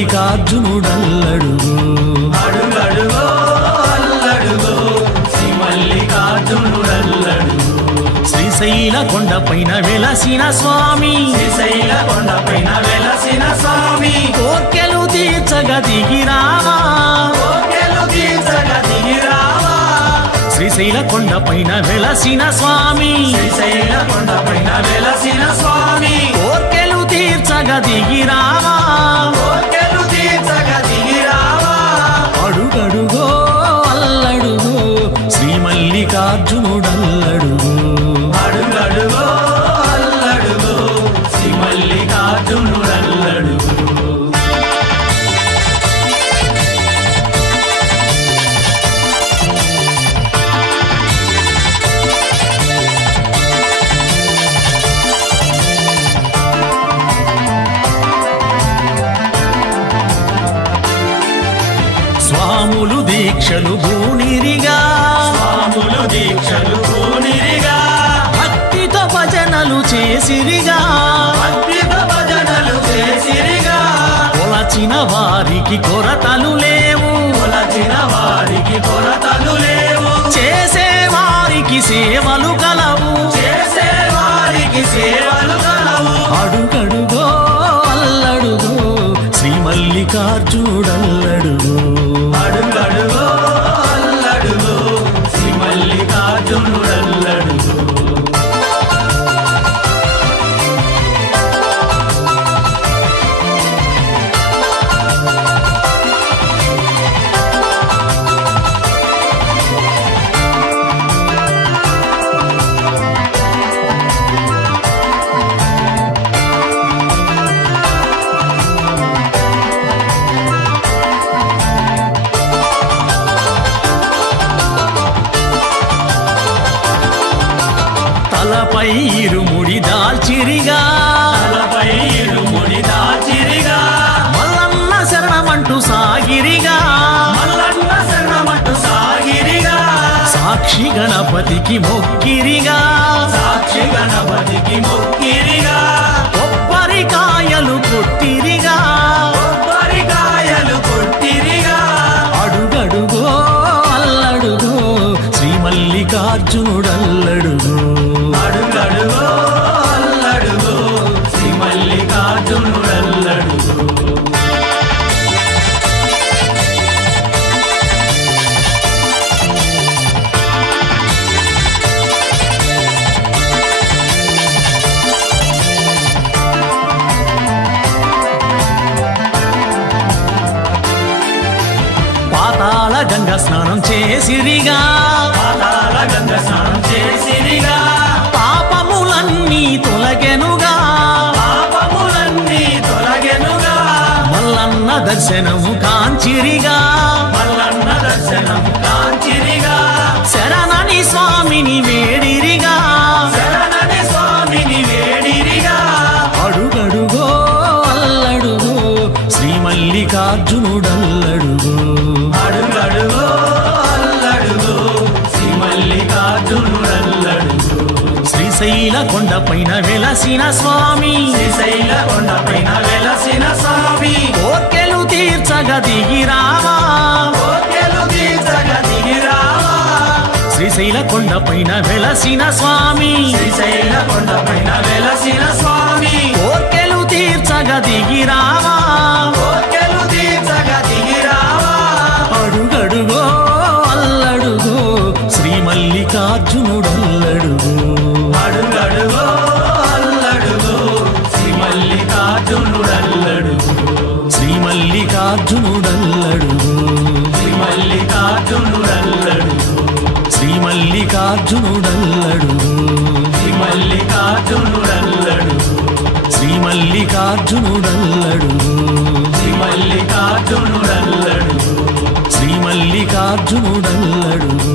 మల్లికార్జునుడల్లడుగు అడుగడుగో అల్లడుగో శ్రీ మల్లికార్జునుడల్లడుగు శ్రీశైల కొండపైన వెలసిన స్వామి శ్రీశైల కొండపైన వెలసిన స్వామి కోర్కెలు తీర్చగా దిగిరావా కోర్కెలు తీర్చగా దిగిరావా శ్రీశైల కొండపైన వెలసిన స్వామి శ్రీశైల కొండపైన వెలసిన స్వామి కోర్కెలు తీర్చగా దిగిరావా కోర్కెలు తీర్చగా దిగిరావా అడుగడుగో అల్లడుగో శ్రీ మల్లికార్జునుడల్లడుగు అడుగడుగో అల్లడుగో శ్రీ మల్లికార్జునుడల్లడుగు స్వాములు దీక్షలు భూనిరిగా స్వాములు దీక్షలు పూనిరిగా భక్తితో భజనలు చేసిరిగా భక్తితో భజనలు చేసిరిగా కొలచిన వారికి కొరతలు లేవు కొలచిన వారికి కొరతలు లేవు చేసే వారికి సేవలు కలవు చేసే వారికి సేవలు కలవు అడుగడుగో అల్లడుగో శ్రీ మల్లికార్జునుడల్లడుగు అడుగడుగో అల్లడుగో శ్రీ మల్లికార్జునుడల్లడుగు తలపై ఇరుముడి దాల్చిరిగా తలపై ఇరుముడి దాచిరిగా మల్లన్న శరణమంటూ సాగిరిగా మల్లన్న శరణమంటూ సాగిరిగా సాక్షి గణపతికి మొక్కిరిగా సాక్షి గణపతికి మొక్కిరిగా కొబ్బరికాయలు కొట్టిరిగా కొబ్బరికాయలు కొట్టిరిగా అడుగడుగో అల్లడుగో శ్రీ మల్లికార్జునుడల్లడుగు అడుగడుగో అల్లడుగో శ్రీ మల్లికార్జునుడల్లడుగు పాతాళ గంగ స్నానం చేసిరిగా పాతాళ గంగ స్నానం చేసిరిగా పాపములన్నీ తొలగెనుగా పాపములన్నీ తొలగెనుగా మల్లన్న దర్శనము కాంచిరిగా మల్లన్న దర్శనం కాంచిరిగా శరణని స్వామిని వేడిరిగా శరణని స్వామిని వేడిరిగా అడుగడుగో అల్లడుగో శ్రీ మల్లికార్జునుడల్లడుగు అడుగడుగో అల్లడుగో శ్రీ మల్లికార్జునుడల్లడుగు శ్రీశైల కొండపైన వెలసిన స్వామి శ్రీశైల కొండపైన వెలసిన స్వామి కోర్కెలు తీర్చగా దిగిరావా కోర్కెలు తీర్చగా దిగిరావా శ్రీశైల కొండపైన వెలసిన స్వామి శ్రీశైల కొండపైన వెలసిన స్వామి కోర్కెలు తీర్చగా దిగిరావా కోర్కెలు తీర్చగా దిగిరావా అడుగడుగో అల్లడుగో శ్రీ మల్లికార్జునుడల్లడుగు అడుగడుగో అల్లడుగో శ్రీ మల్లికార్జునుడల్లడుగు శ్రీ మల్లికార్జునుడల్లడుగు శ్రీ మల్లికార్జునుడల్లడుగు శ్రీ మల్లికార్జునుడల్లడుగు శ్రీ మల్లికార్జునుడల్లడుగు శ్రీ మల్లికార్జునుడల్లడుగు శ్రీ మల్లికార్జునుడల్లడుగు శ్రీ మల్లికార్జునుడల్లడుగు